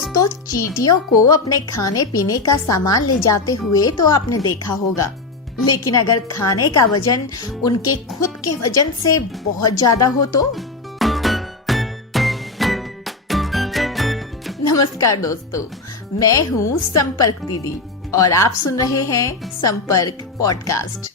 दोस्तों, चींटियों को अपने खाने पीने का सामान ले जाते हुए तो आपने देखा होगा, लेकिन अगर खाने का वजन उनके खुद के वजन से बहुत ज्यादा हो तो? नमस्कार दोस्तों, मैं हूँ संपर्क दीदी और आप सुन रहे हैं संपर्क पॉडकास्ट।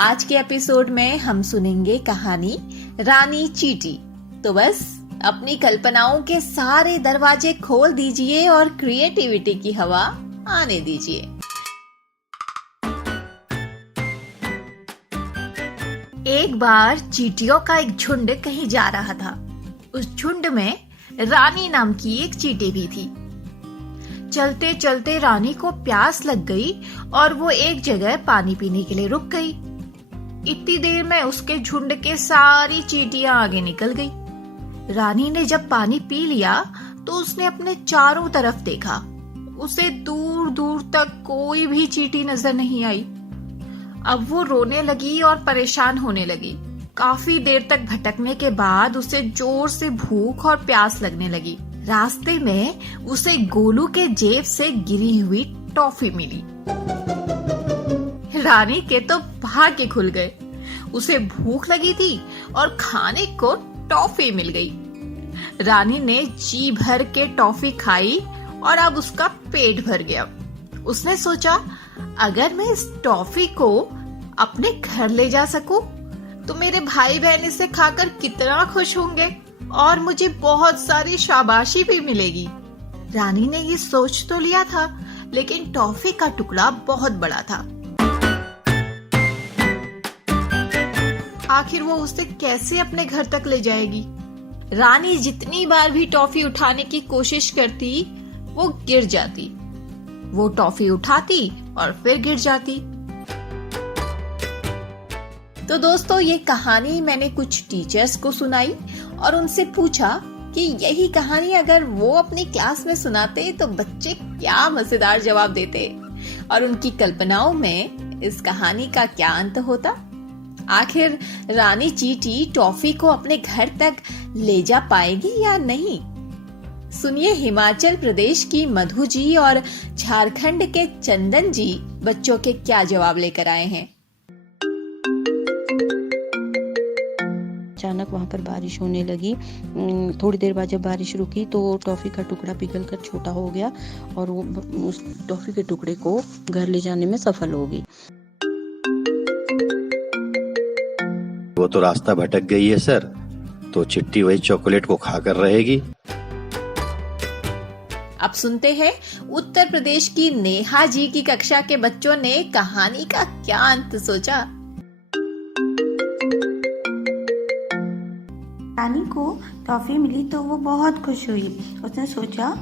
आज के एपिसोड में हम सुनेंगे कहानी रानी चींटी। तो बस अपनी कल्पनाओं के सारे दरवाजे खोल दीजिए और क्रिएटिविटी की हवा आने दीजिए। एक बार चींटियों का एक झुंड कहीं जा रहा था। उस झुंड में रानी नाम की एक चींटी भी थी। चलते चलते रानी को प्यास लग गई और वो एक जगह पानी पीने के लिए रुक गई। इतनी देर में उसके झुंड के सारी चींटियां आगे निकल गई। रानी ने जब पानी पी लिया तो उसने अपने चारों तरफ देखा। उसे दूर दूर तक कोई भी चींटी नजर नहीं आई। अब वो रोने लगी और परेशान होने लगी। काफी देर तक भटकने के बाद उसे जोर से भूख और प्यास लगने लगी। रास्ते में उसे गोलू के जेब से गिरी हुई टॉफी मिली। रानी के तो भाग्य खुल गए। उसे भूख लगी थी और खाने को टॉफी मिल गई। रानी ने जी भर के टॉफी खाई और अब उसका पेट भर गया। उसने सोचा, अगर मैं इस टॉफी को अपने घर ले जा सकूं, तो मेरे भाई बहन इसे खाकर कितना खुश होंगे और मुझे बहुत सारी शाबाशी भी मिलेगी। रानी ने ये सोच तो लिया था, लेकिन टॉफी का टुकड़ा बहुत बड़ा था। आखिर वो उसे कैसे अपने घर तक ले जाएगी? रानी जितनी बार भी टॉफी उठाने की कोशिश करती, वो गिर जाती। वो टॉफी उठाती और फिर गिर जाती। तो दोस्तों, ये कहानी मैंने कुछ टीचर्स को सुनाई और उनसे पूछा कि यही कहानी अगर वो अपनी क्लास में सुनाते तो बच्चे क्या मजेदार जवाब देते और उनकी कल्पनाओं में इस कहानी का क्या अंत होता। आखिर रानी चींटी टॉफी को अपने घर तक ले जा पाएगी या नहीं? सुनिए हिमाचल प्रदेश की मधु जी और झारखंड के चंदन जी बच्चों के क्या जवाब लेकर आए हैं। अचानक वहाँ पर बारिश होने लगी। थोड़ी देर बाद जब बारिश रुकी तो टॉफी का टुकड़ा पिघलकर छोटा हो गया और वो उस टॉफी के टुकड़े को घर ले जाने में सफल हो गई। वो तो रास्ता भटक गई है सर, तो चिट्टी वही चॉकलेट को खाकर रहेगी। अब सुनते हैं उत्तर प्रदेश की नेहा जी की कक्षा के बच्चों ने कहानी का क्या अंत सोचा। रानी को टॉफी मिली तो वो बहुत खुश हुई। उसने सोचा,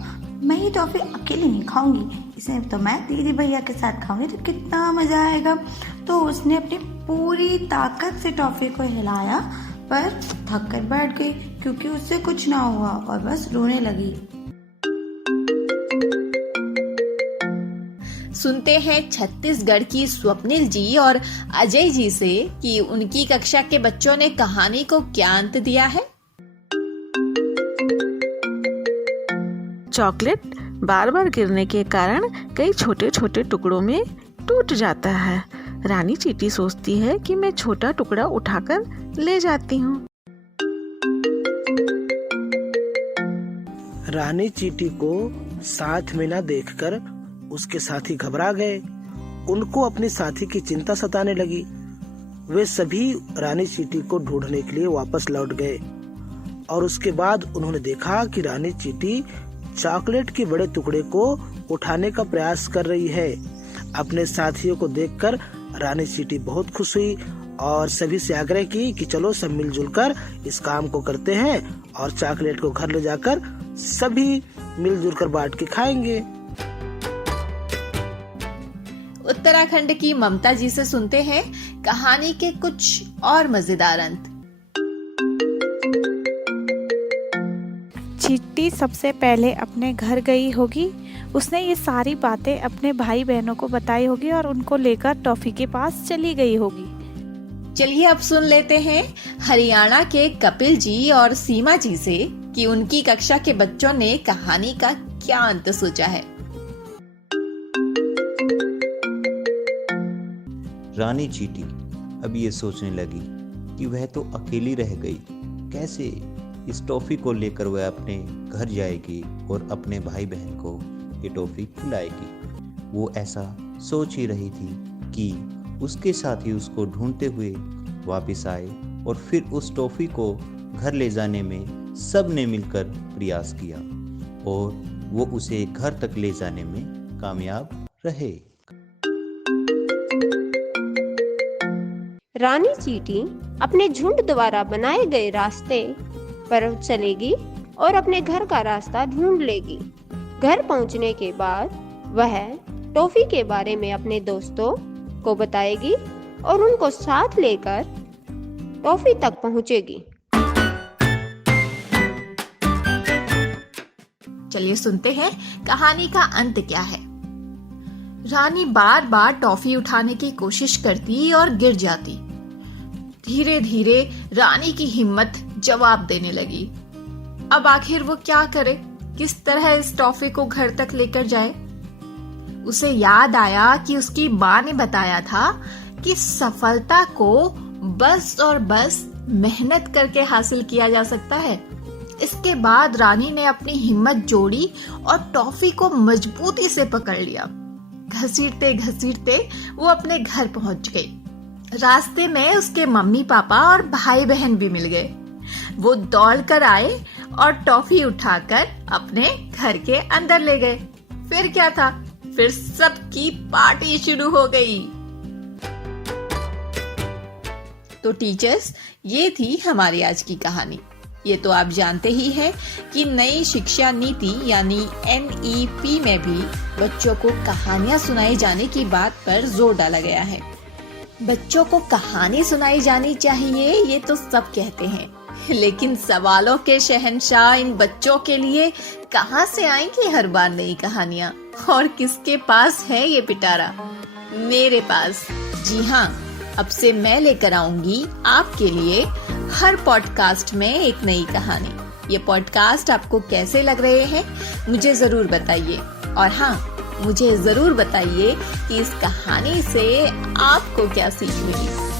मैं ये टॉफी अकेले नहीं खाऊंगी, इसे तो मैं दीदी भैया के साथ खाऊंगी तो कितना मजा आएगा। तो उसने अपनी पूरी ताकत से टॉफी को हिलाया, पर थक कर बैठ गई क्योंकि उससे कुछ ना हुआ और बस रोने लगी। सुनते हैं छत्तीसगढ़ की स्वप्निल जी और अजय जी से कि उनकी कक्षा के बच्चों ने कहानी को क्या अंत दिया है। चॉकलेट बार बार गिरने के कारण कई छोटे छोटे टुकड़ों में टूट जाता है। रानी चींटी सोचती है कि मैं छोटा टुकड़ा उठाकर ले जाती हूँ। रानी चींटी को साथ में न देखकर उसके साथी घबरा गए। उनको अपने साथी की चिंता सताने लगी। वे सभी रानी चींटी को ढूंढने के लिए वापस लौट गए और उसके बाद उन्होंने देखा कि रानी चींटी चॉकलेट के बड़े टुकड़े को उठाने का प्रयास कर रही है। अपने साथियों को देखकर रानी चींटी बहुत खुश हुई और सभी से आग्रह की कि चलो सब मिलजुल कर इस काम को करते हैं और चॉकलेट को घर ले जाकर सभी मिलजुल कर बांट के खाएंगे। उत्तराखंड की ममता जी से सुनते हैं कहानी के कुछ और मजेदार अंत। चींटी सबसे पहले अपने घर गई होगी। उसने ये सारी बातें अपने भाई बहनों को बताई होगी और उनको लेकर टॉफी के पास चली गई होगी। चलिए अब सुन लेते हैं हरियाणा के कपिल जी और सीमा जी से कि उनकी कक्षा के बच्चों ने कहानी का क्या अंत सोचा है। रानी चींटी अब ये सोचने लगी कि वह तो अकेली रह गई, कैसे इस टॉफी को लेकर वह अपने घर जाएगी और अपने भाई बहन को ये टॉफी खिलाएगी। वो ऐसा सोच ही रही थी कि उसके साथी उसको ढूंढते हुए वापस आए और फिर उस टॉफी को घर ले जाने में सब ने मिलकर प्रयास किया और वो उसे घर तक ले जाने में कामयाब रहे। रानी चींटी अपने झुंड द्वारा बनाए गए रास्ते पर चलेगी और अपने घर का रास्ता ढूंढ लेगी। घर पहुंचने के बाद वह टॉफी के बारे में अपने दोस्तों को बताएगी और उनको साथ लेकर टॉफी तक पहुंचेगी। चलिए सुनते हैं कहानी का अंत क्या है। रानी बार बार टॉफी उठाने की कोशिश करती और गिर जाती। धीरे धीरे रानी की हिम्मत जवाब देने लगी। अब आखिर वो क्या करे, किस तरह इस टॉफी को घर तक लेकर जाए। उसे याद आया कि उसकी माँ ने बताया था कि सफलता को बस और बस मेहनत करके हासिल किया जा सकता है। इसके बाद रानी ने अपनी हिम्मत जोड़ी और टॉफी को मजबूती से पकड़ लिया। घसीटते घसीटते वो अपने घर पहुंच गई। रास्ते में उसके मम्मी पापा और भाई बहन भी मिल गए। वो दौड़कर आए और टॉफी उठाकर अपने घर के अंदर ले गए। फिर क्या था, फिर सबकी पार्टी शुरू हो गई। तो टीचर्स, ये थी हमारी आज की कहानी। ये तो आप जानते ही हैं कि नई शिक्षा नीति यानी NEP में भी बच्चों को कहानियां सुनाई जाने की बात पर जोर डाला गया है। बच्चों को कहानी सुनाई जानी चाहिए, ये तो सब कहते हैं, लेकिन सवालों के शहंशाह इन बच्चों के लिए कहां से आएंगी हर बार नई कहानियां? और किसके पास है ये पिटारा? मेरे पास। जी हाँ, अब से मैं लेकर आऊंगी आपके लिए हर पॉडकास्ट में एक नई कहानी। ये पॉडकास्ट आपको कैसे लग रहे हैं मुझे जरूर बताइए। और हाँ, मुझे जरूर बताइए कि इस कहानी से आपको क्या सीख मिली।